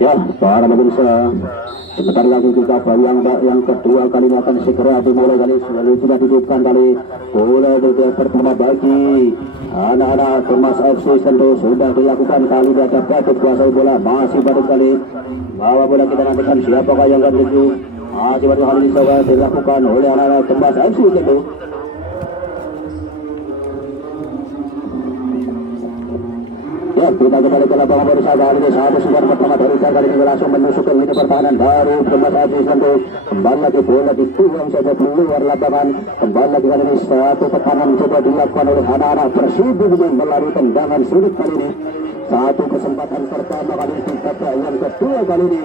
Ya, para pemirsa, sebentar lagi kita yang kedua kalinya akan segera dimulai kali sudah dititipkan kali bola dari pertama bagi anak-anak Thomas FC Sentul sudah dilakukan kali dia dapat kuasai bola masih baru kali bawa bola kita nantikan siapakah yang akan menuju masih baru kali ini coba dilakukan oleh anak-anak Thomas FC Sentul. Ya, kita kembali ke lapangan berusaha kali ini satu sudah pertama dari kali ini langsung menusuk ke lini pertahanan baru Thomas FC Sentul kembali lagi bola dibuang saja keluar lapangan kembali lagi kali ini satu tekanan coba dilakukan oleh anak-anak Persibo melalui tendangan sudut kali ini satu kesempatan pertama kali ini yang kedua kali ini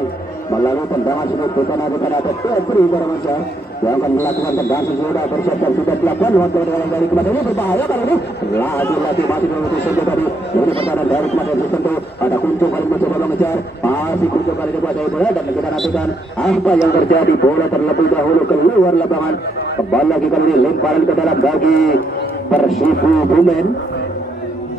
melalui tendangan sudut bukan ada Febri Barmansyah yang akan melakukan tendangan sudah bersiap sudah dilakukan waktu dalam kali kemarin berbahaya kali ini lagi masih menuju saja tadi dari pertahanan dari kemarin Sentul ada Kunco kali mencoba mengejar masih Kunco kali ini buat bola dan kita nantikan apa yang terjadi bola terlebih dahulu keluar lapangan kembali lagi kali ini lemparan ke dalam bagi Persibo Bumen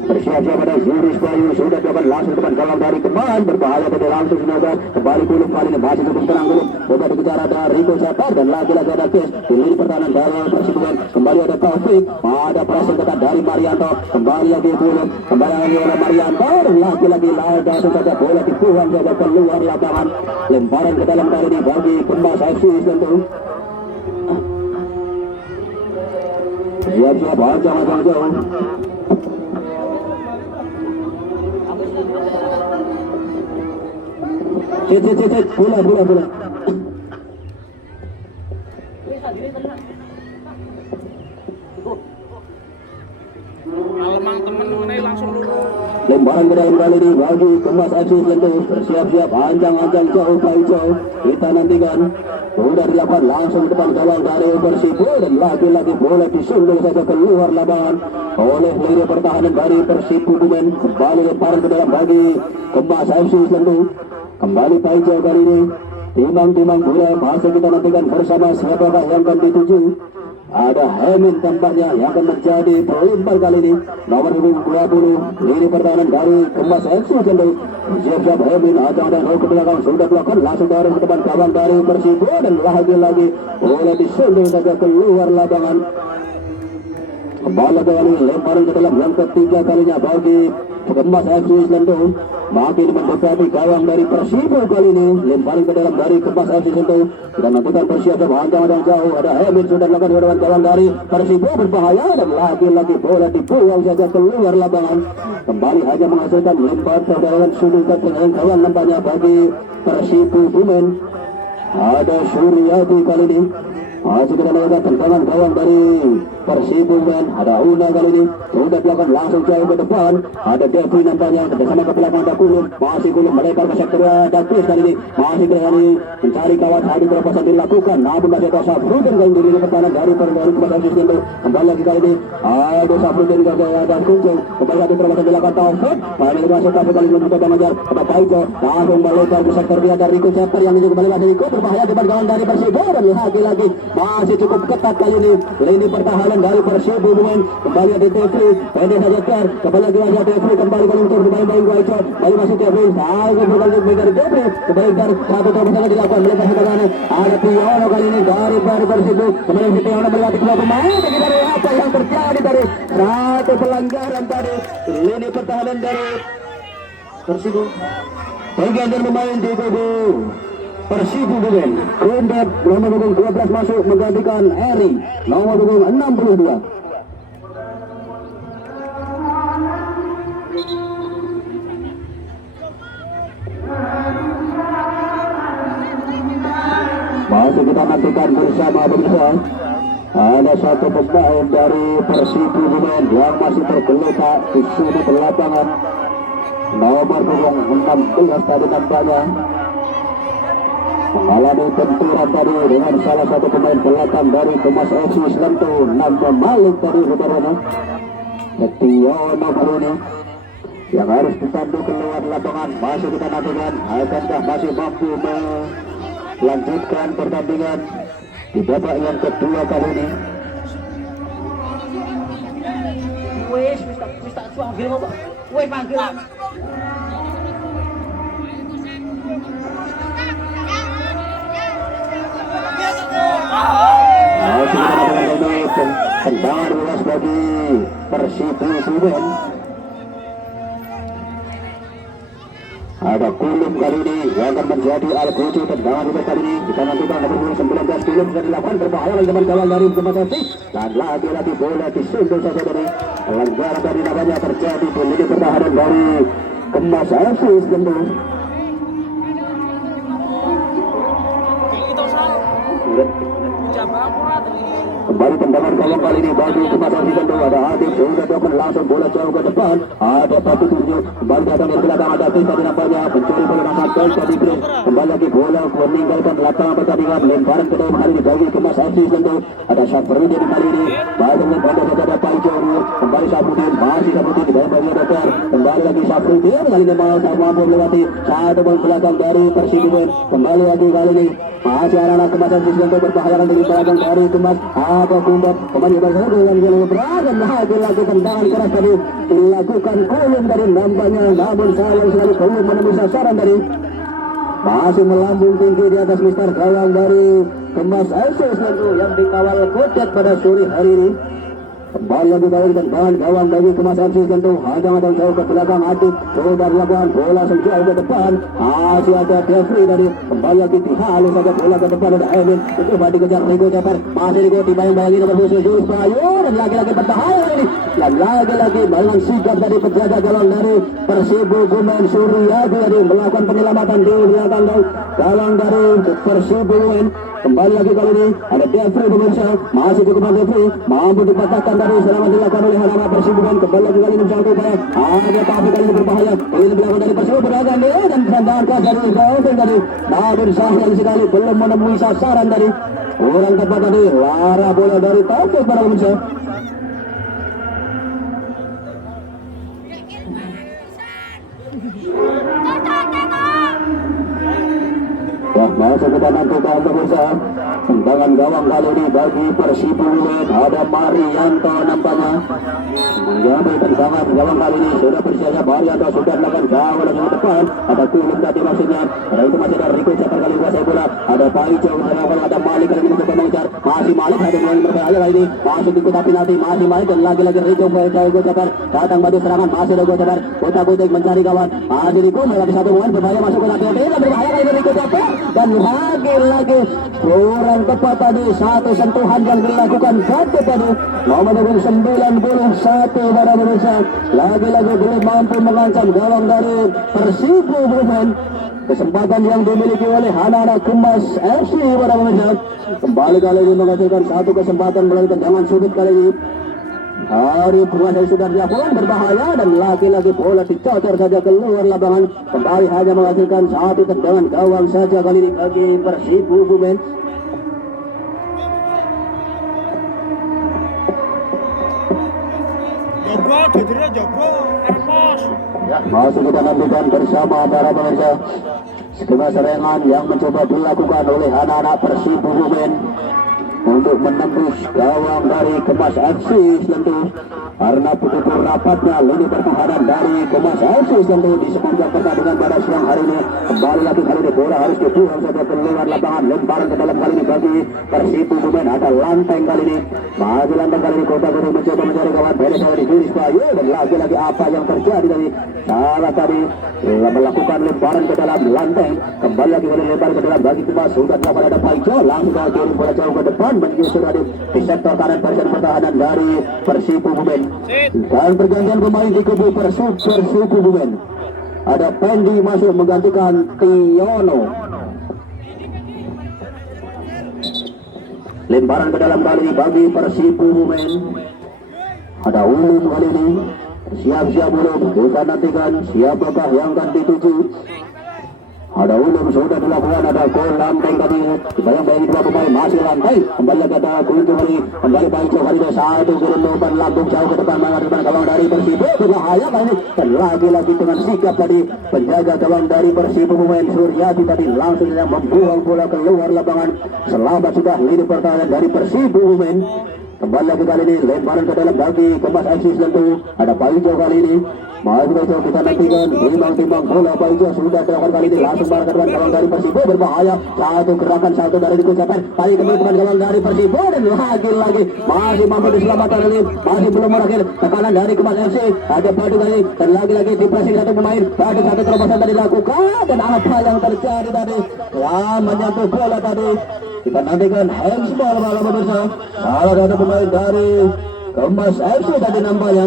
bersiap-siap pada Yuris Bayu sudah dapat langsung depan gawang dari Keman berbahaya pada langsung semoga kembali Kulub kali ini masih cukup tenang Kulub coba dikejar ada Rico Satar dan lagi-lagi ada Kes di lini pertahanan dari Persibuan kembali ada Taufik ada pressing ketat dari Marianto kembali lagi Kulub kembali lagi oleh Marianto lagi-lagi langsung saja bola dibuang saja keluar lapangan lemparan ke dalam kali ini bagi Kemas FC Sentul siap-siap ancang jauh bola Alemang temen mengenai langsung dulu lemparan ke dalam kali ini bagi Kemas FC Sentul siap-siap ancang jauh kita nantikan sudah dilakukan langsung ke depan gawang dari Persibo dan lagi-lagi bola disundul saja keluar lapangan oleh lini pertahanan dari Persibo Bumen kembali lemparan ke dalam bagi Kemas FC Sentul kembali Paijo kali ini timang bola masih kita nantikan bersama siapakah yang akan dituju ada Hemin tampaknya yang akan menjadi pelempar kali ini nomor 20 lini pertahanan dari Kemas FC Sentul siap-siap Hemin ada ke belakang sudah belakang langsung dari depan gawang dari Persibo dan lagi-lagi bola disundul saja keluar lapangan kembali kali lemparan ke dalam yang ketiga kalinya bagi Kemas FC Sentul makin mendekati gawang dari Persibo kali ini lemparan ke dalam dari Kemas FC Sentul dan nantikan persiapan ancang jauh ada Hemin sudah melakukan hadapan gawang dari Persibo berbahaya dan lagi-lagi bola dibuang saja keluar lapangan kembali hanya menghasilkan lempar saudaraan sudutan dengan gawang nampaknya bagi Persibo Bumen ada Suryadi kali ini masih kita melakukan tendangan gawang dari Persibo Bumen ada Una kali ini sudah dilakukan langsung jauh ke depan ada Devi nampaknya bersama ke belakang ada Kulum masih Kulum melebar ke sektor ada Chris kali ini masih kali mencari kawan adu terobosan dilakukan namun masih ada Safrudin kali ini di pertahanan dari Kemas FC Sentul kembali lagi kali ini ada Safrudin dan Kunco kembali adu terobosan dilakukan Taufik kali ini masih Taufik kali ini mencoba mengejar ada Paijo langsung melebar ke sektor dia dari Rico Saper yang ini kembali lagi Rico berbahaya depan gawang dari Persibo dan lagi-lagi masih cukup ketat kali ini lini pertahanan dari Persibo Bumen kembali ada Devri pendek saja Ter kembali lagi ada Devri kembali untuk bermain Guaico kembali masih Devri berkali dari Devri kembali dari satu terobosan dilakukan melepas ke kanan ada Piono kali ini dari Persibo kembali si Piono berlatih dua pemain dari apa yang terjadi dari satu pelanggaran tadi lini pertahanan dari Persibo bagian dari pemain di kubu Persibo Bumen Kundat nomor punggung 12 masuk menggantikan Eri nomor punggung 62 masih kita nantikan bersama pemirsa ada satu pemain dari Persibo Bumen yang masih tergeletak di sudut lapangan nomor punggung 16 tadi nampaknya mengalami benturan tadi dengan salah satu pemain belakang dari Kemas FC Sentul nama Malik tadi saudara Setiono kali ini yang harus ditandu keluar lapangan masih kita nantikan akankah masih mampu melanjutkan pertandingan di babak yang kedua kali ini wis tak panggil kok wis panggil tendangan luas bagi Persibu Suben. Ada Kulum kali ini yang akan menjadi Al-Quci. Tendangan luas kali ini kita nantikan nomor 19 Kulum sudah dilakukan berbahaya lagi teman-teman dari Kemas FC, dan lagi-lagi bola disentuh saja dari pelanggaran dari namanya terjadi di lini pertahanan dari Kemas FC. Tentu Itu salah. Jabang murah tadi. kembali tendangan gawang kali ini bagi Kemas FC. Tentu ada Adib sudah dilakukan langsung bola jauh ke depan. Ada Patu Tunjuk kembali datang dari belakang. Ada Tisa di nampaknya mencuri bola nampaknya tadi Chris. Kembali lagi bola meninggalkan lapangan pertandingan. Lemparan ke dalam kali ini bagi Kemas FC. Tentu ada Syafruddin kali ini masih pada saja ada Paijo. Kembali Syafruddin masih Syafruddin di bawah bagian dasar. Kembali lagi Syafruddin kali ini mampu melewati satu bola belakang dari Persibu. Kembali lagi kali ini masih anak-anak Kemas FC untuk berbahaya dari belakang dari Kemas. Ada Kumbat kembali bersatu yang beragam lagi tendangan keras tadi dilakukan Kulum dari nampaknya, namun sayang sekali Kulum menemui sasaran dari masih melambung tinggi di atas mister gawang dari Kemas FC tentu yang dikawal Kodet pada sore hari ini. Kembali lagi dari tendangan gawang bagi Kemas FC tentu hadang-hadang jauh ke belakang. Adib sudah dilakukan bola sejauh ke depan. Masih ada Jeffrey dari kembali lagi dihalus saja bola ke depan. Ada Emin coba dikejar Rigo Jafar, masih Rigo dibayang-bayangi nomor 2 Jurus Bayu, dan lagi-lagi berbahaya ini, dan lagi-lagi dengan sigap dari penjaga gawang dari Persibu Gumen Suryadi dari melakukan penyelamatan di belakang gawang dari Persibu Gumen. Kembali lagi kali ini ada Jeffrey pemirsa, masih cukup Jeffrey mampu dipatahkan dari serangan dilakukan oleh anak Persibu. Kembali lagi kali ini menjangkau upaya ada tapi kali ini berbahaya ini belakang dari Persibu beragam dia dan tendangan keras dari Gautin tadi, namun sayang sekali belum menemui sasaran dari orang tepat tadi. Lara bola dari Taufik para pemirsa. Ya, masuk kita nantikan pemirsa. Tendangan gawang kali ini bagi Persibu Gumen. Ada Marianto nampaknya mengambil tendangan gawang kali ini. Sudah bersiap Marianto sudah melakukan gawang lagi ke depan. Ada Kulum tadi maksudnya. Ada itu masih ada Rico Jafar kali ini bola. Ada Paijo, ada Malik kali ini mencoba mengejar. Masih Malik ada yang berbahaya kali ini. Masih dikutak penalti, masih Malik dan lagi-lagi Rico Jafar datang bagi serangan. Masih Rico Jafar kotak-kotak mencari kawan. Masih Rico melewati satu pemain berbahaya masuk ke dalam berbahaya kali ini Rico Jafar, dan lagi-lagi kurang tepat tadi satu sentuhan yang dilakukan Gatot tadi nomor 91 pada pemirsa. Lagi-lagi belum mampu mengancam gawang dari Persibu Gumen. Kesempatan yang dimiliki oleh anak-anak Kemas FC pada pemirsa. Kembali kali ini menghasilkan satu kesempatan melalui tendangan sudut kali ini. Hari penguasa sudah dilakukan berbahaya dan lagi-lagi bola dicocor saja keluar lapangan. Kembali hanya menghasilkan satu tendangan gawang saja kali ini bagi Persibu Gumen. Jogo, jadinya Jogo, Emos. Ya, masih kita nantikan bersama para pemirsa skema serangan yang mencoba dilakukan oleh anak-anak Persibu Gumen untuk menembus gawang dari Kemas FC tentu, karena begitu rapatnya lini pertahanan dari Kemas FC tentu di sepanjang pertandingan pada siang hari ini. Kembali lagi kali ini bola harus dibuang saja keluar lapangan, lemparan ke dalam kali ini bagi Persibu Gumen. Ada Lanteng kali ini, maju Lanteng kali ini Kota Guru mencoba mencari kawan beres dari Juris Bayu, dan lagi-lagi apa yang terjadi dari salah tadi melakukan lemparan ke dalam Lanteng. Kembali lagi kali lemparan ke dalam bagi Kemas, sudah dilakukan ada Paijo, langsung kirim bola jauh ke depan menyusul di sektor kanan bagian pertahanan dari Persibu Gumen. Dan pergantian pemain di kubu Persibu Gumen. Ada Pendi masuk menggantikan Tiono. Lemparan ke dalam kali bagi Persibu Gumen. Ada Ulum kali ini. Siap-siap Ulum. Kita nantikan siapakah yang akan dituju. Ada Ulum sudah dilakukan, ada gol Lanteng tadi. Bayang-bayang dua pemain masih Lanteng. Kembali lagi ada Kunjung kali. Kembali Paijo kali ini satu kirim umpan lambung jauh ke depan menghadirkan gawang dari Persibu. Berbahaya kali ini. Dan lagi-lagi dengan sikap tadi penjaga gawang dari Persibu Gumen Suryadi tadi langsung saja membuang bola keluar lapangan. Selamat sudah lini pertahanan dari Persibu Gumen. Kembali lagi kali ini lemparan ke dalam bagi Kemas FC tentu. Ada Paijo kali ini Masih baca kita nantikan timbang bola Pak Ijo sudah dilakukan kali ini langsung barang teman gawang dari Persibo berbahaya satu gerakan satu dari dikucapkan kali teman-teman gawang dari Persibo dan lagi masih mampu diselamatkan ini masih belum berakhir tekanan dari Kemas FC ada Badu kali dan lagi-lagi di pressing satu pemain Badu satu terobosan tadi dilakukan dan apa yang terjadi tadi ya menyentuh bola tadi kita nantikan handsball malam pemirsa salah satu pemain dari Kemas FC tadi nampaknya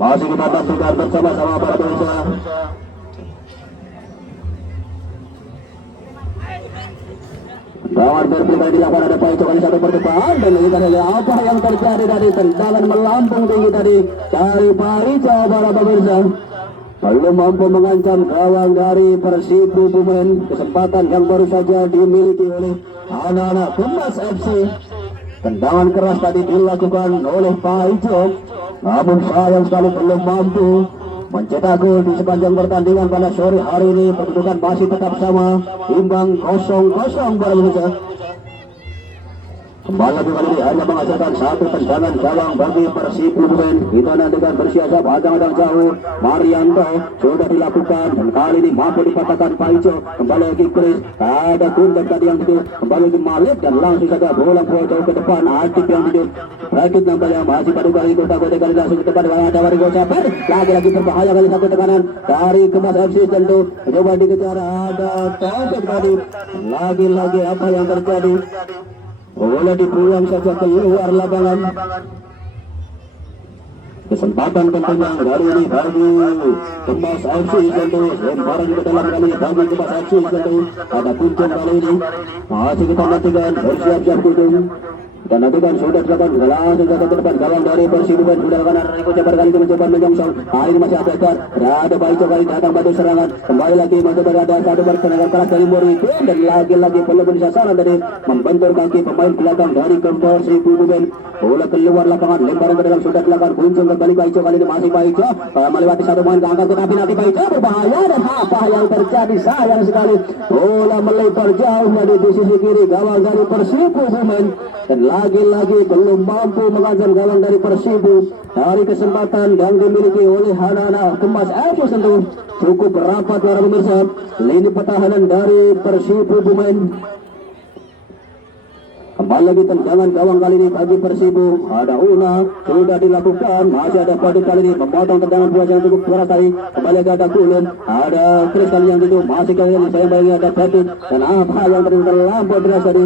masih kita saksikan bersama-sama para pemirsa. Gawang berpindah dilakukan ada Pak Ijo kali satu percobaan dan ini adalah apa yang terjadi dari tendangan melambung tinggi tadi dari Pak Ijo para pemirsa. Belum mampu mengancam gawang dari Persibo Bumen. Kesempatan yang baru saja dimiliki oleh anak-anak Kemas FC. Tendangan keras tadi dilakukan oleh Pak Ijo. Namun sayang sekali belum mampu mencetak gol di sepanjang pertandingan pada sore hari ini. Kedudukan masih tetap sama, imbang 0-0 para pemirsa. Kembali lagi kali ini hanya menghasilkan satu tendangan gawang bagi Persibo Bumen. Kita nantikan bersiasat adang-adang jauh. Marianto sudah dilakukan dan kali ini mampu dipatahkan Pak Ijo. Kembali lagi Chris, ada Kundan tadi yang itu kembali lagi Malik dan langsung saja bola jauh ke depan. Adik yang itu rakit nampaknya masih pada kali itu takut kali langsung ke depan ada Warigo Caper. Lagi berbahaya kali satu tekanan dari Kemas FC tentu coba dikejar ada Taufik tadi. Lagi-lagi apa yang terjadi? Bola dibuang saja keluar lapangan. Kesempatan tentunya kali ini bagi Kemas FC tentu lemparan ke dalam kali bagi Kemas FC tentu ada Kuncung kali ini masih kita nantikan bersiap-siap Kuncung dan nantikan sudah dilakukan langsung ke depan gawang dari Persibo Bumen sudah kanan Riko Jabar kali itu mencoba menyongsong ini masih ada Pak Ijo kali datang batu serangan kembali lagi masih berada satu berserangan keras dari Murito dan lagi-lagi belum bisa sasaran dari membentur kaki pemain belakang dari Persibo Bumen. Bola keluar lapangan lemparan ke dalam sudah dilakukan Kuncung kembali Pak Ijo kali ini masih Pak Ijo melewati satu pemain keangkat tetapi nanti Pak Ijo berbahaya dan apa yang terjadi sayang sekali bola melebar jauh dari di sisi kiri gawang dari Persibo Bumen dan lagi-lagi belum mampu mengancam gawang dari Persibo dari kesempatan yang dimiliki oleh anak-anak Kemas FC tentu cukup rapat para pemirsa lini pertahanan dari Persibo Bumen. Kembali lagi tendangan gawang kali ini bagi Persibo ada Una sudah dilakukan masih ada Padut kali ini memotong tendangan buas yang cukup keras tadi kembali lagi ada Kulun ada Chris kali yang itu masih kali ini saya bagi ada Padut dan apa yang terlampau deras tadi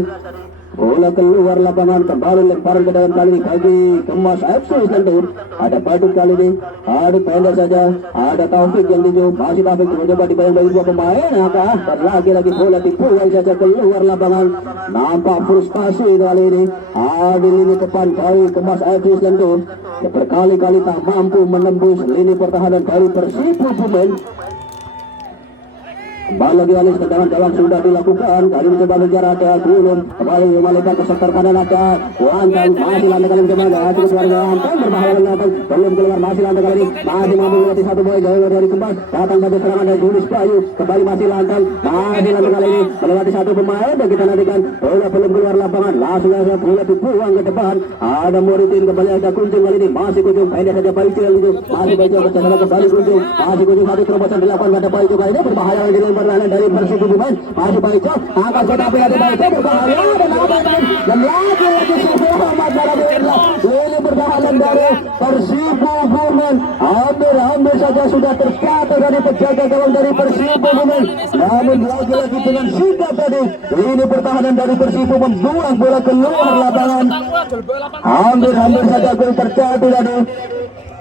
bola keluar lapangan kembali lemparan ke dalam kali ini bagi Kemas FC tentu ada Padut kali ini ada pendek saja ada Taufik yang tujuh masih Taufik mencoba dibayang-bayang dua pemain dan lagi-lagi bola dibuang saja keluar lapangan nampak frustasi kali ini di lini depan dari Kemas FC tentu berkali-kali tak mampu menembus lini pertahanan dari Persibo Bumen. Kembali lagi alis tendangan gawang sudah dilakukan kali ini coba mengejar ada Gulun kembali melebar ke sektor kanan ada Lantang masih Lantang kali ini coba masih keluar Lantang berbahaya Lantang belum keluar masih Lantang kali ini masih mampu melewati satu boy jauh dari Kemas datang pada serangan dari Julius Bayu kembali masih Lantang kali ini melewati satu pemain dan kita nantikan bola belum keluar lapangan langsung saja bola dibuang ke depan ada Moritin kembali ada Kuncung kali ini masih Kuncung pendek saja Pak Ijo itu masih Pak Ijo bersama kembali Kuncung masih Kuncung satu terobosan dilakukan pada Pak Ijo kali ini berbahaya perlahan dari Persibo Bumen masih Pak Ijo angkat tetapi ada Pak Ijo berbahaya dan lagi-lagi Muhammad Barabella ini pertahanan dari Persibo Bumen hampir saja sudah terjatuh dari penjaga gawang dari Persibo Bumen namun lagi-lagi dengan sikap tadi ini pertahanan dari Persibo membuang bola keluar lapangan hampir saja gol terjadi tadi.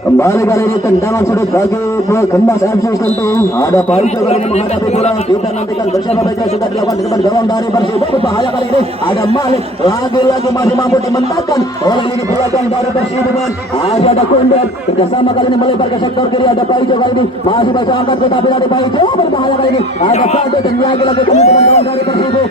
Kembali kali ini tendangan sudut bagi Kemas FC tentu ada Pak Ijo kali ini menghadapi bola kita nantikan bersama mereka sudah dilakukan di depan gawang dari Persibo berbahaya kali ini ada Malik lagi-lagi masih mampu dimenangkan oleh lini belakang dari Persibo masih ada Kundan kerjasama kali ini melebar ke sektor kiri ada Pak Ijo kali ini masih bisa angkat tetapi dari Pak Ijo berbahaya kali ini ada Padut dan lagi-lagi teman-teman gawang dari Persibo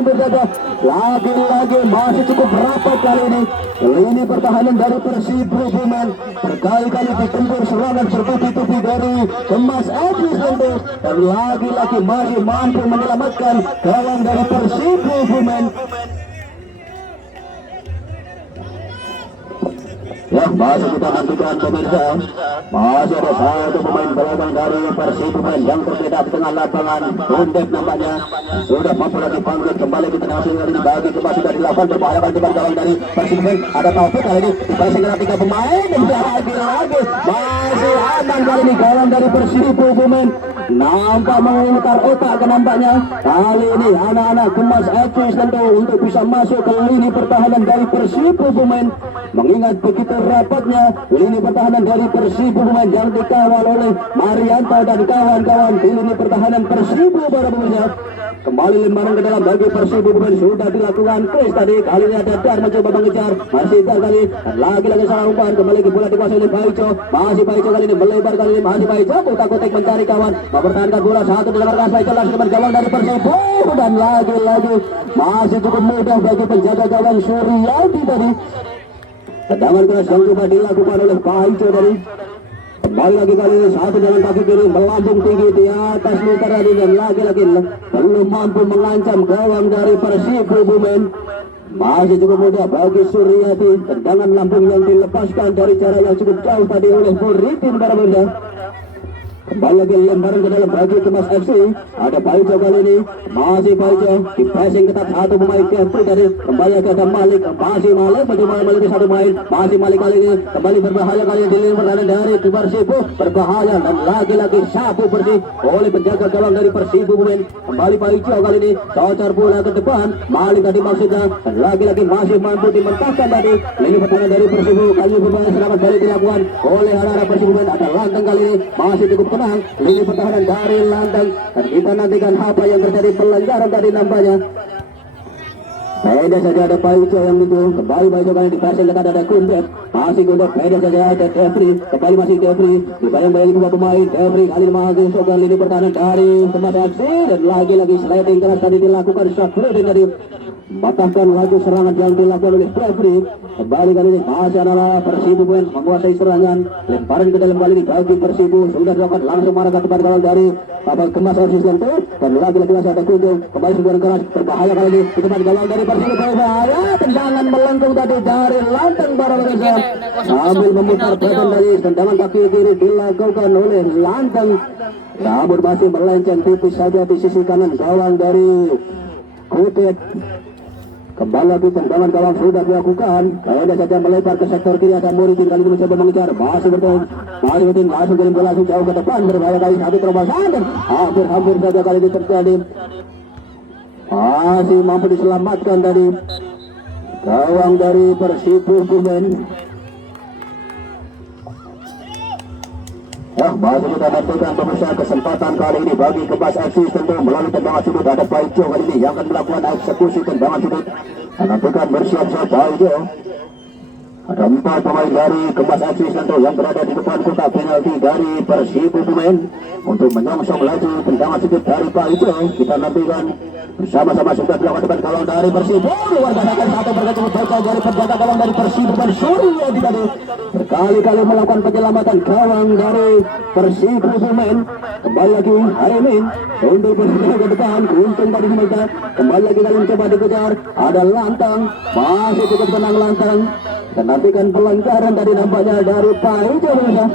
hampir saja lagi-lagi masih cukup rapat kali ini lini pertahanan dari Persibo Bumen berkali-kali ditempur serangan bertubi-tubi dari Kemas FC tentu dan lagi-lagi masih mampu menyelamatkan gawang dari Persibo Bumen. Ya, masih kita nantikan pemirsa. Masih ada satu pemain belakang dari Persib, pemain yang berbeda di tengah lapangan. Undep nampaknya sudah mampu lagi panggil kembali di tengah sini ini bagi kembali sudah dilakukan berbahaya bagi gawang dari Persib. Ada Taufik kali ini dipasang dengan 3 pemain dan lagi masih aman kali ini gawang dari Persib pemain nampak memutar otak ke nampaknya. Kali ini anak-anak Kemas Ecis tentu untuk bisa masuk ke lini pertahanan dari Persib pemain, mengingat begitu rapatnya lini pertahanan dari Persib pemain yang dikawal oleh Marianto dan kawan-kawan di lini pertahanan Persib para pemirsa. Kembali lemparan ke dalam bagi Persib pemain sudah dilakukan Chris tadi, kali ini ada Dar mencoba mengejar, masih Dar kali dan lagi salah umpan, kembali ke bola dikuasai oleh Baico, masih Baico kali ini melebar, kali ini masih Baico kotak-kotak mencari kawan, mempertahankan bola satu di luar gas. Baico langsung gawang dari Persib dan lagi masih cukup mudah bagi penjaga gawang Suryadi tadi. Tendangan keras yang coba dilakukan oleh Baico tadi. Kembali lagi kali ini satu dengan kaki kiri melambung tinggi di atas lingkar tadi dan lagi belum mampu mengancam gawang dari Persib pemain. Masih cukup mudah bagi Suryadi. Tendangan lambung yang dilepaskan dari jarak yang cukup jauh tadi oleh Muritin para pemirsa. Kembali lagi lemparan ke dalam bagi Kemas FC. Ada Baico kali ini, masih Baico di passing ketat satu pemain Kevri dari kembali ke ada Malik, masih Malik mencoba Malik satu pemain, masih Malik kali ini kembali berbahaya kali ini di lini pertahanan dari Persib berbahaya dan lagi sapu bersih oleh penjaga gawang dari Persib pemain. Kembali Baico kali ini cocar bola ke depan, Malik tadi maksudnya dan lagi masih mampu dimentahkan tadi lini pertahanan dari Persib. Kali ini berbahaya selamat dari dilakukan oleh anak-anak Persib pemain. Ada Lantang kali ini masih cukup tenang lini pertahanan dari Lantang dan kita nantikan apa yang terjadi pelanggaran tadi nampaknya. Beda saja ada Baico yang itu kembali Baico kali dipasang ketat ada Kundep, masih Kundep beda saja ada Kevri, kembali masih Kevri dibayang-bayang dua pemain Kevri kali ini masuk ke lini pertahanan dari Kemas FC dan lagi sliding keras tadi dilakukan Syafruddin tadi matahkan lagi serangan yang dilakukan oleh Kevri. Kembali kali ini masih adalah Persib pemain menguasai serangan, lemparan ke dalam kali ini bagi Persib sudah dilakukan langsung marah ke depan gawang dari Kemas FC tentu dan lagi masih ada Kunjung kembali sebuah keras berbahaya kali ini di depan gawang dari Persib berbahaya, tendangan melengkung tadi dari Lantang para pemirsa sambil memutar badan dari tendangan kaki kiri dilakukan oleh Lantang namun masih melenceng tipis saja di sisi kanan gawang dari Kutit. Kembali lagi tendangan gawang sudah dilakukan, kayaknya saja melebar ke sektor kiri ada Muritin kali ini mencoba mengejar, masih betul langsung kirim bola langsung jauh ke depan berbahaya kali satu terobosan dan hampir saja kali ini terjadi, masih mampu diselamatkan dari gawang dari Persib pemain. Masih kita nantikan pemirsa kesempatan kali ini bagi Kemas FC tentu melalui tendangan sudut ada Baico kali ini yang akan melakukan eksekusi tendangan sudut. Nantikan bersiap-siap Baico. Ada 4 pemain dari Kemas FC tentu yang berada di depan kotak penalti dari Persib pemain untuk menyongsong laju tendangan sudut dari Baico. Kita nantikan bersama-sama sudah dilakukan depan gawang dari Persib. Luar biasa satu berkecil Baico dari penjaga gawang dari Persib dan Suryadi tadi berkali-kali melakukan penyelamatan gawang dari Persib pemain. Kembali lagi Harimin untuk bersedia ke depan, untung tadi mereka kembali lagi kali mencoba dikejar ada Lantang, masih cukup tenang Lantang dan nantikan pelanggaran tadi nampaknya dari Baico pemirsa.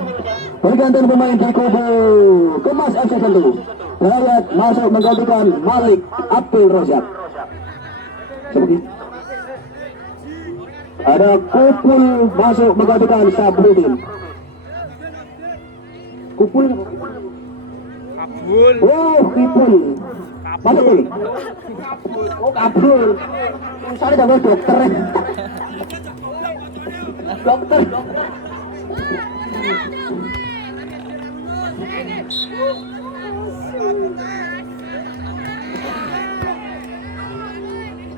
Pergantian pemain di kubu Kemas FC tentu Dayat masuk menggantikan Malik Abdul Rosyad. Seperti ada Kupul masuk menggantikan Syafruddin. Kupul Abdul. Oh, Kupul masuk ini. Oh, Abdul. Saya jangan dokter. Dokter.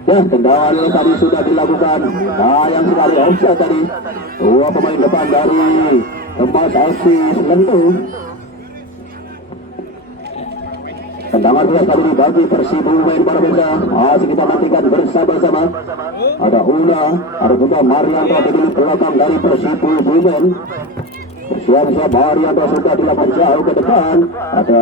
Ya, tendangan tadi sudah dilakukan. Sayang sekali offside tadi. Dua pemain depan dari Kemas FC tentu. Tendangan keras kali ini bagi Persib pemain para pemirsa. Masih kita nantikan bersama-sama. Ada Una, ada juga Marianto di belakang dari Persib pemain. Siap-siap Marianto sudah dilakukan jauh ke depan. Ada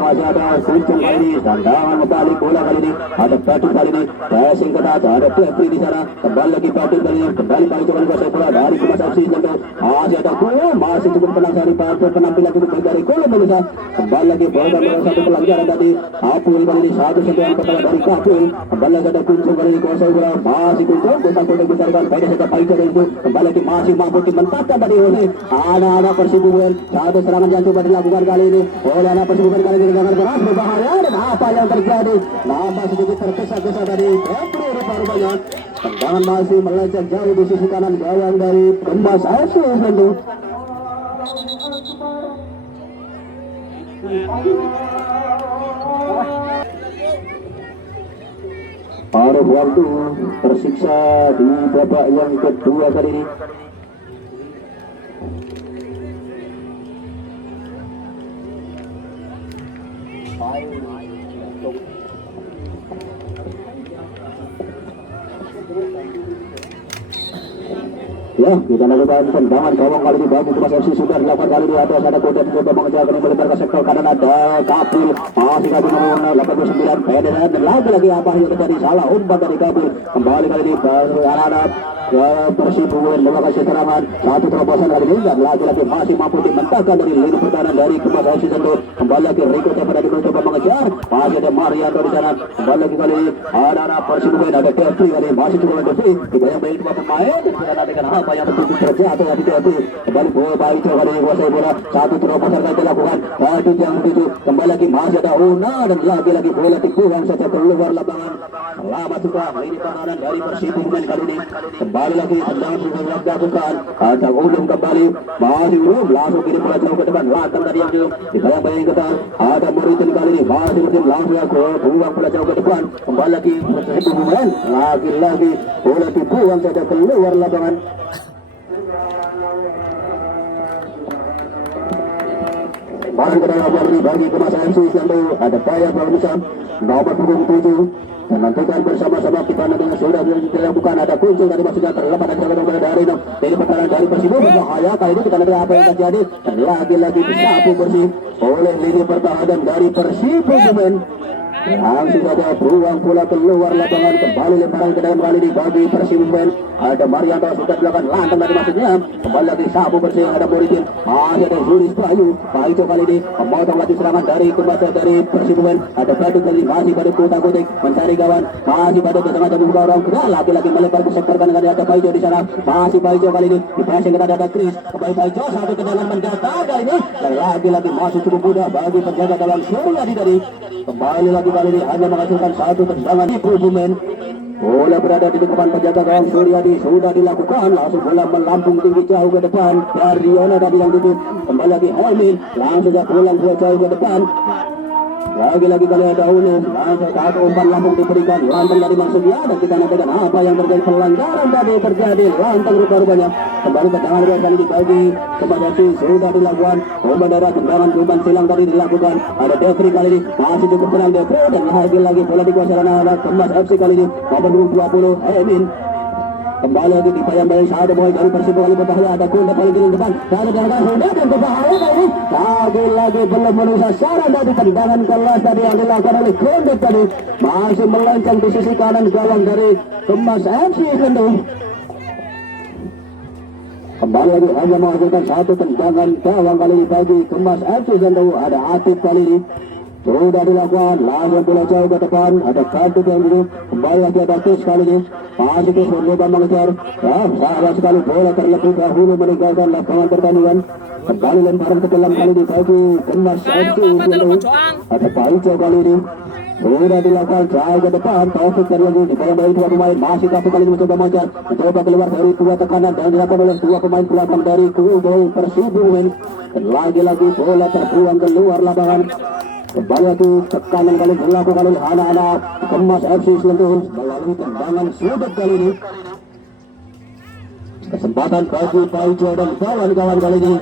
masih ada Kuncung kali ini. Tendangan membalik bola kali ini. Ada Patrick kali ini. Passing ke atas. Ada Jeffrey di sana. Kembali lagi Patrick kali ini. Kembali paling coba kuasai bola dari Kumas FC Sentul. Masih ada Kulo. Masih cukup tenang dari Patrick. Penampilan cukup baik dari Kulo Melisa. Kembali lagi bola satu pelanggaran tadi. Apul kali ini satu sentuhan pertama dari Kapul. Kembali lagi ada Kuncung kali ini kuasai bola. Masih Kuncung. Kotak-kotak besarkan. Baik setelah paling coba itu. Kembali lagi masih mampu dimentatkan tadi oleh anak-anak Persibuan. Satu serangan yang coba dilakukan kali ini oleh anak Persibuan kali ini dengan keras berbahaya. Dan apa yang terjadi? Nampak sedikit tergesa-gesa tadi. Jeffrey rupa-rupanya tendangan masih melenceng jauh di sisi kanan gawang dari Kemas FC Sentul. Paruh waktu tersiksa di babak yang kedua kali ini. Ya, kita lakukan tendangan gawang kali ini bagi Kemas FC sudah dilakukan kali ini atas ada kode mencoba mengejar kali melebar ke sektor kanan ada Kapil masih kali nomor 89 Federer dan lagi apa yang terjadi salah umpan dari Kapil kembali kali ini anak-anak Persibuan melakukan serangan satu terobosan kali ini dan lagi-lagi masih mampu dimentahkan dari lini pertahanan dari Kemas FC Sentul. Kembali lagi Rico Tepada mencoba mengejar masih ada Marianto di sana. Kembali lagi kali ini anak-anak Persibuan ada Jeffrey kali ini masih cukup Jeffrey kita yang baik dua pemain dan kita nantikan apa yang betul terjadi atau tidak itu. Kembali bola baik kali ini kuasai bola satu terobosan kali dilakukan tadi yang begitu. Kembali lagi masih ada Una dan lagi-lagi bola dibuang saja keluar lapangan. Selamat juga lini pertahanan dari Persibuan kali ini. Kembali lagi tendangan yang dilakukan ada ulung kembali masih ulung langsung kirim bola jauh ke depan lantang tadi yang dibayang-bayang ketan ada Muritin kali ini masih Muritin langsung buang bola jauh ke depan kembali lagi Persibuan lagi-lagi bola dibuang saja keluar lapangan. Masih ke dalam bola bagi Kemas FC Sentul ada Bayar Pramusan nomor punggung 7 dan nantikan bersama-sama kita nantinya sudah dilakukan ada Kuncung dari maksudnya terlepas dan jaga nomor dari ini pertahanan dari Persibuan berbahaya kali ini kita nanti apa yang terjadi dan lagi-lagi disapu bersih oleh lini pertahanan dari Persibuan. Langsung ada buang bola keluar lapangan kembali lemparan ke dalam kali ini bagi Persibuan ada Marianto sudah dilakukan lantang dari maksudnya kembali lagi sapu bersih ada Muritin masih ada Zuris Bayu kali ini memotong lagi serangan dari Kemas dari Persibuan ada Badut kali masih pada kutak-kutik mencari kawan masih pada sengaja membuka orang lagi-lagi melebar ke sektor kanan ada Paijo di sana masih Paijo kali ini di passing kepada ada Chris kembali Paijo satu ke dalam menjaga kali ini dan lagi-lagi masih cukup mudah bagi penjaga gawang Suryadi dari kembali lagi kali ini hanya menghasilkan satu tendangan di Persibuan. Bola berada di depan penjaga gawang Suryadi sudah dilakukan langsung bola melambung tinggi jauh ke depan dari Yona tadi yang tutup kembali lagi Holmin langsung saja pulang jauh ke depan lagi-lagi kali ada Ulum langsung satu umpan lambung diberikan lantang dari maksudnya dan kita nantikan apa yang terjadi pelanggaran tadi terjadi lantang rupa-rupanya kembali tendangan kali dibagi kepada si sudah dilakukan umpan darah tendangan umpan silang tadi dilakukan ada Jeffrey kali ini masih cukup tenang Jeffrey dan lagi-lagi bola dikuasai anak Kemas FC kali ini nomor 20 Emin kembali lagi dibayang-bayang ada boy dari Persibuan kali berbahaya ada Kunda paling kiri depan ada dengan Honda dan berbahaya kali ini lagi belum menusa saran dari tendangan kelas tadi yang dilakukan oleh Kunda tadi masih melenceng di sisi kanan gawang dari Kemas FC Sentul. Kembali lagi hanya menghasilkan satu tendangan gawang kali ini bagi Kemas FC Sentul ada Atif kali ini sudah dilakukan langsung bola jauh ke depan ada Kadut yang dulu kembali lagi ada Tis kali ini masih Tis mencoba mengejar ya salah sekali bola terlebih dahulu meninggalkan lapangan pertandingan kembali lemparan ke dalam kali ini bagi Kemas FC ada Paijo kali ini sudah dilakukan jauh ke depan Taufik dari lagi dibayang-bayang dua pemain masih Taufik kali ini mencoba mengejar mencoba keluar dari dua tekanan dan dilakukan oleh dua pemain belakang dari kubu Persibuan dan lagi-lagi bola terbuang keluar lapangan. Kembali lagi tekanan kali dilakukan oleh anak-anak Kemas FC Sentul melalui tendangan sudut kali ini. Kesempatan bagi Paijo dan kawan-kawan kali ini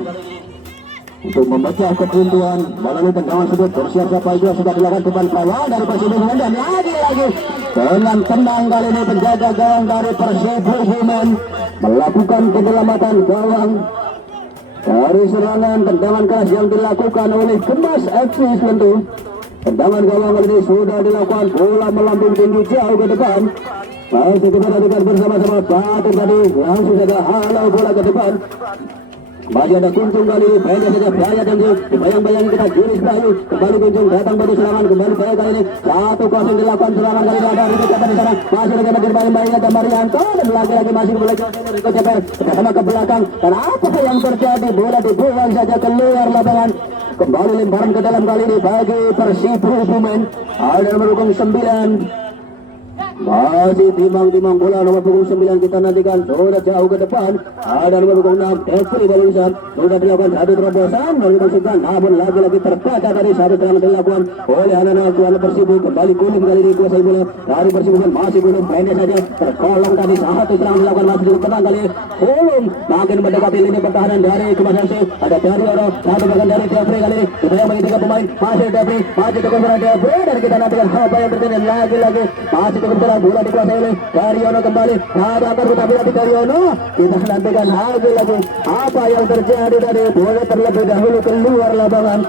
untuk memecah kebuntuan melalui tendangan sudut. Bersiap-siap Paijo sudah dilakukan depan kawan dari Persibuan dan lagi-lagi dengan tenang kali ini penjaga gawang dari Persibuan melakukan penyelamatan gawang Dari serangan tendangan keras yang dilakukan oleh Kemas FC Selentu. Tendangan gawang kali ini sudah dilakukan, bola melambung tinggi jauh ke depan. Masih kita lakukan bersama-sama Batin tadi, langsung saja halau bola ke depan. Masih ada Kunjung kali ini, pendek saja Bayat yang dibayang-bayang kita Juris Bayu. Kembali Kunjung datang batu serangan, kembali Bayat kali ini 1-0 dilakukan serangan kali ini, ada Riko Ceper di sana. Masih ada Ceper dibayang-bayang ada Marianto dan lagi-lagi masih belajar Riko Ceper sama ke belakang. Dan apa yang terjadi, bola dibuang saja keluar lapangan. Kembali lemparan ke dalam kali ini bagi Persibo Bumen. Ada nomor punggung 9. Masih timbang-timbang bola nomor punggung 9 kita nantikan sudah jauh ke depan. Ada nomor punggung 6 Devri Balusan sudah dilakukan satu terobosan dari Persibo, namun lagi-lagi terbaca dari satu serangan dilakukan oleh anak-anak tuan Persibo. Kembali kuning kali ini kuasai bola dari Persibo, masih belum pendek saja terkolong tadi satu serangan dilakukan masih cukup tenang kali ini. Kulung makin mendekati lini pertahanan dari Kemas FC. Ada Daryono satu bagian dari Devri kali ini. Kita yang bagi 3 pemain masih Devri, masih cukup tenang Devri dan kita nantikan apa yang terjadi lagi-lagi masih cukup bola dikuasai oleh Daryono kembali. Ada akar tapi Daryono kita nantikan lagi-lagi apa yang terjadi dari bola terlebih dahulu keluar lapangan.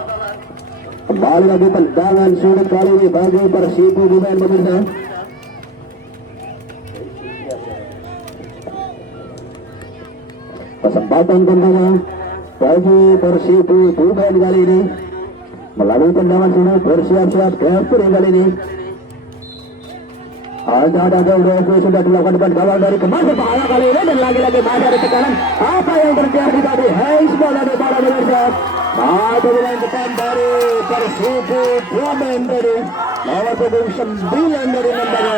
Kembali lagi tendangan sulit kali ini bagi Persibo Bumen pemirsa. Kesempatan tentunya bagi Persibo Bumen kali ini melalui tendangan sulit bersiap-siap Devri kali ini. Ada Devri sudah dilakukan depan gawang dari Kemas, bahaya kali ini dan lagi-lagi masih ada tekanan. Apa yang terjadi tadi? Handsball dari para pemirsa. Satu pemain depan dari Persibo Bumen dari nomor punggung 9 dari Nambanya.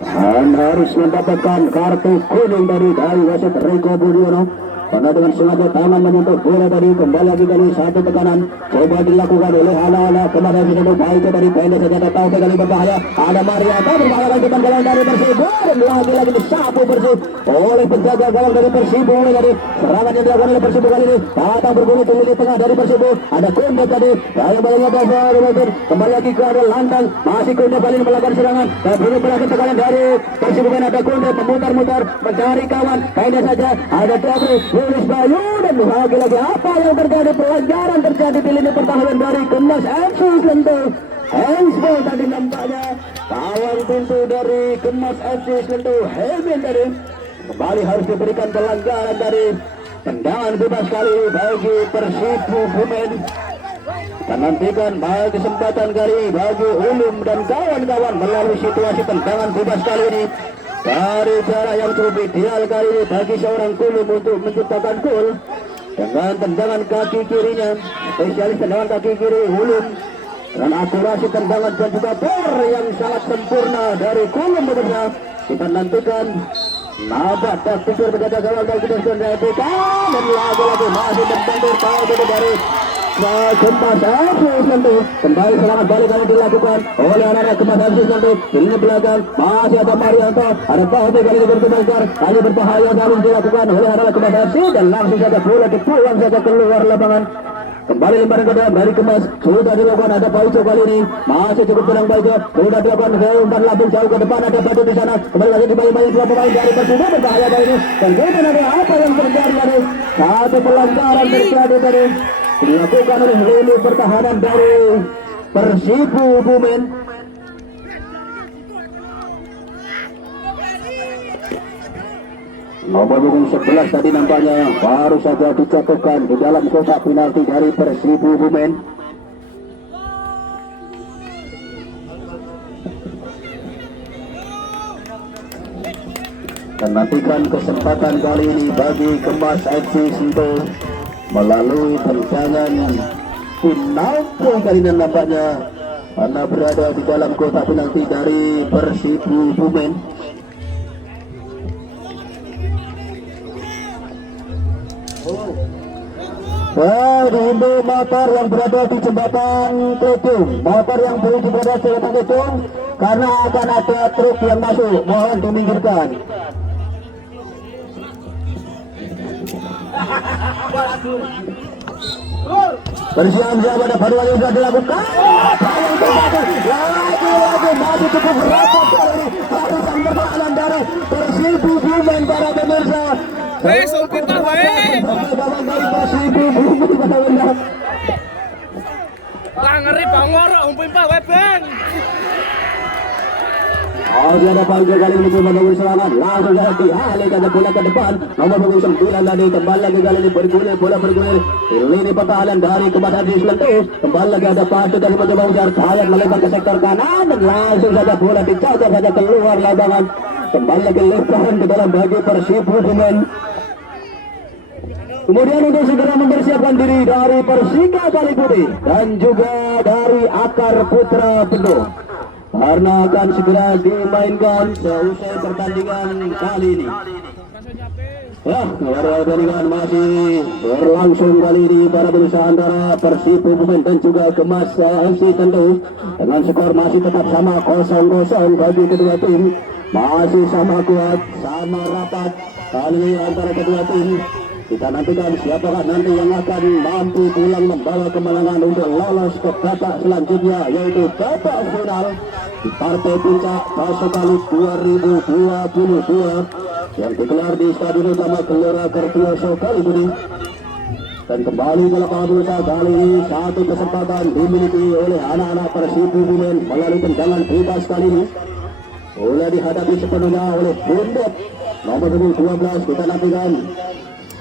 Dan harus mendapatkan kartu kuning dari wasit Riko Budiono. Karena dengan sengaja tangan menyentuh bola tadi, kembali lagi kali satu tekanan coba dilakukan oleh ala-ala kemarin itu baik dari pendek saja tahu sekali berbahaya. Ada Marianto berbahaya lagi depan gawang dari Persibo dan lagi-lagi disapu Persib oleh penjaga gawang dari Persibo dari serangan yang dilakukan oleh Persibo kali ini. Datang berguna di lini tengah dari Persibo. Ada Konde tadi, bayang-bayangnya David kembali lagi ke arah landang. Masih Konde kali ini melakukan serangan dan belum melakukan tekanan dari Persibo. Ada Konde memutar-mutar mencari kawan. Pendek saja ada Devri Juris Bayu dan lagi-lagi apa yang terjadi, pelanggaran terjadi di lini pertahanan dari Kemas FC Selentu. Handsball tadi nampaknya kawan pintu dari Kemas FC Selentu Helmin tadi. Kembali harus diberikan pelanggaran dari tendangan bebas kali ini bagi Persibo Bumen. Dan nantikan bagi kesempatan kali bagi Ulum dan kawan-kawan melalui situasi tendangan bebas kali ini dari jarak yang cukup ideal kali ini bagi seorang Kulum untuk menciptakan gol dengan tendangan kaki kirinya, spesialis tendangan kaki kiri Ulum, dan akurasi tendangan dan juga power yang sangat sempurna dari Kulum berbeda. Kita nantikan nada dan pikir berjaga gawang dari kita sudah dilakukan dan lagi-lagi masih membantu tahu dari Kemas FC Selentu. Kembali serangan balik kali dilakukan oleh anak-anak Kemas FC Selentu. Ini belakang masih ada Marianto, ada Bahu kali ini berkembangkan, kali berbahaya namun dilakukan oleh anak-anak Kemas FC dan langsung saja bola dibuang saja keluar lapangan. Kembali lemparan ke dalam dari Kemas sudah dilakukan, ada Pauco kali ini masih cukup tenang Pauco, sudah dilakukan umpan lambung jauh ke depan, ada Batu di sana. Kembali lagi dibayang-bayang dua pemain dari Persibo berbahaya kali ini dan kemudian ada apa yang terjadi tadi, satu pelanggaran terjadi tadi dilakukan oleh lini pertahanan dari Persibo Bumen. Nomor punggung 11 tadi nampaknya baru saja dijatuhkan di dalam kotak penalti dari Persibo Bumen. Dan nantikan kesempatan kali ini bagi Kemas FC Selentu melalui tendangan penalti kali ini nampaknya karena berada di dalam kotak penalti dari Persibo Bumen. Dihimbau motor yang berada di jembatan Ketung, motor yang berada di jembatan Ketung karena akan ada truk yang masuk, mohon diminggirkan. Bersiap-siap ada paduan yang sudah dilakukan. Lagi-lagi masih cukup rapat kali ini. Barisan pertahanan dari Persibo Bumen para pemirsa. Weh, sumpit pa, weh. Gawang dari Persibu bumbu pada benda. Lah ngeri bangor, umpin pa, weh, bang. Dia ada panggil kali ini coba bangun serangan langsung dari dialihkan bola ke depan nomor punggung 9 tadi kembali lagi kali ini bergulir bola bergulir ini pertahanan dari Kemas Aziz Lentus kembali lagi ada Patu dari mencoba ujar sayap melebar ke sektor kanan dan langsung saja bola dicatat saja keluar lapangan kembali lagi lemparan ke dalam bagi Persibu Bumen. Kemudian untuk segera mempersiapkan diri dari Persika Kaliputih dan juga dari Akar Putra Penuh karena akan segera dimainkan seusai pertandingan kali ini. Ya, pertandingan masih berlangsung kali ini para pemirsa antara Persibu Bumen dan juga Kemas FC tentu dengan skor masih tetap sama 0-0 bagi kedua tim, masih sama kuat, sama rapat kali ini antara kedua tim. Kita nantikan siapakah nanti yang akan mampu pulang membawa kemenangan untuk lolos ke babak selanjutnya yaitu babak final di partai puncak Pasokali 2022 yang digelar di Stadion Utama Gelora Kertioso Kalibudi. Dan kembali ke lapangan bursa kali ini satu kesempatan dimiliki oleh anak-anak Persibu Bumen melalui tendangan bebas kali ini boleh dihadapi sepenuhnya oleh Bundut nomor 12. Kita nantikan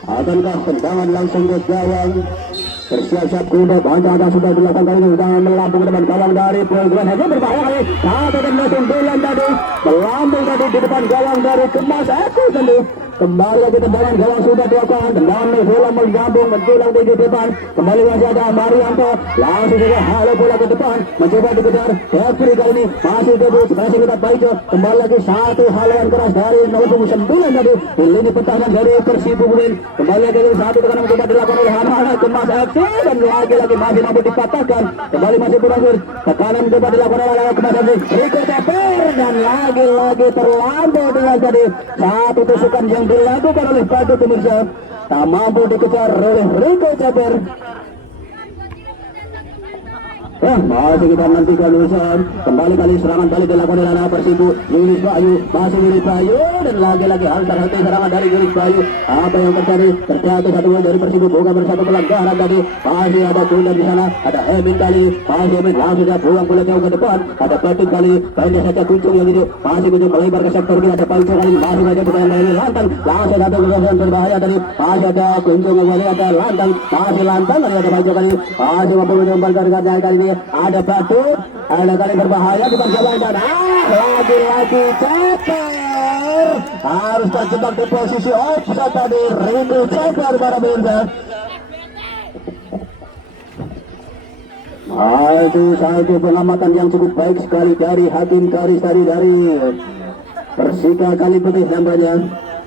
akankah tendangan langsung ke gawang bersiap-siap kuda banyak ada sudah dilakukan kali ini sudah melambung depan gawang dari program saja berbahaya kali satu dan langsung bulan tadi melambung tadi di depan gawang dari Kemas FC tadi kembali lagi tendangan gawang sudah dilakukan tendangan bola menggabung menjulang di depan kembali masih ada Marianto langsung saja halo bola ke depan mencoba dikejar Jeffrey kali ini masih debus masih kita Baijo kembali lagi satu hal yang keras dari nomor 9 tadi ini pertahanan dari Persibu Bumen kembali lagi satu tekanan mencoba dilakukan oleh anak-anak Kemas FC dan lagi-lagi masih mampu dipatahkan kembali masih berakhir tekanan mencoba dilakukan oleh Kemas FC Rico Teper dan lagi-lagi terlambat dengan tadi satu tusukan yang dilakukan oleh Batu pemirsa tak mampu dikejar oleh Rico Teper. Masih kita nantikan urusan kembali kali serangan balik dilakukan oleh anak Persibu Yunis Bayu masih Yunis Bayu dan lagi-lagi henti serangan dari Yunis Bayu apa yang terjadi terjatuh satu dari Persibu bukan bersatu pelanggaran tadi masih ada Tunda di sana ada Emin kali masih Emin langsung dia buang bola jauh ke depan ada Batu kali banyak saja kuncung yang itu masih kuncung melebar ke sektor kiri ada Panco kali masih saja bukan dari Lantang langsung satu kesan berbahaya tadi masih ada kuncung kembali ada Lantang masih Lantang kali ada Panco kali masih mampu menyumbang dari kali ini ada Batu, ada kali berbahaya bukan gawang dan lagi-lagi Ceper harus terjebak di posisi offside tadi Rindu Ceper para pemirsa. Itu satu pengamatan yang cukup baik sekali dari Hakim Karis tadi dari Persika Kaliputih nampaknya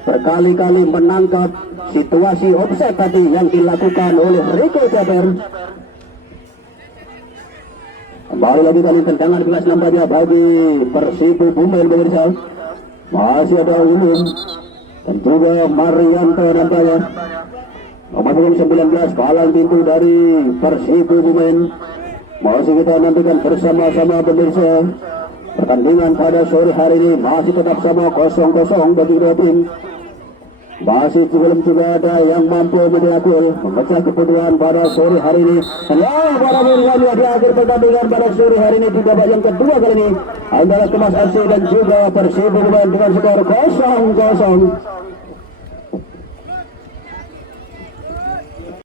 berkali-kali menangkap situasi offside tadi yang dilakukan oleh Rico Ceper. Kembali lagi kali tendangan kelas nampaknya bagi Persibu Bumen pemirsa. Masih ada Ulum dan juga Marianto nampaknya. Nomor 19 palang pintu dari Persibu Bumen. Masih kita nantikan bersama-sama pemirsa. Pertandingan pada sore hari ini masih tetap sama 0-0 bagi dua tim. Masih belum juga ada yang mampu memecah kebutuhan pada sore hari ini. Dan para pemirsa di akhir pertandingan pada sore hari ini di babak yang kedua kali ini antara Kemas FC dan juga Persibu Bumen dengan skor 0-0.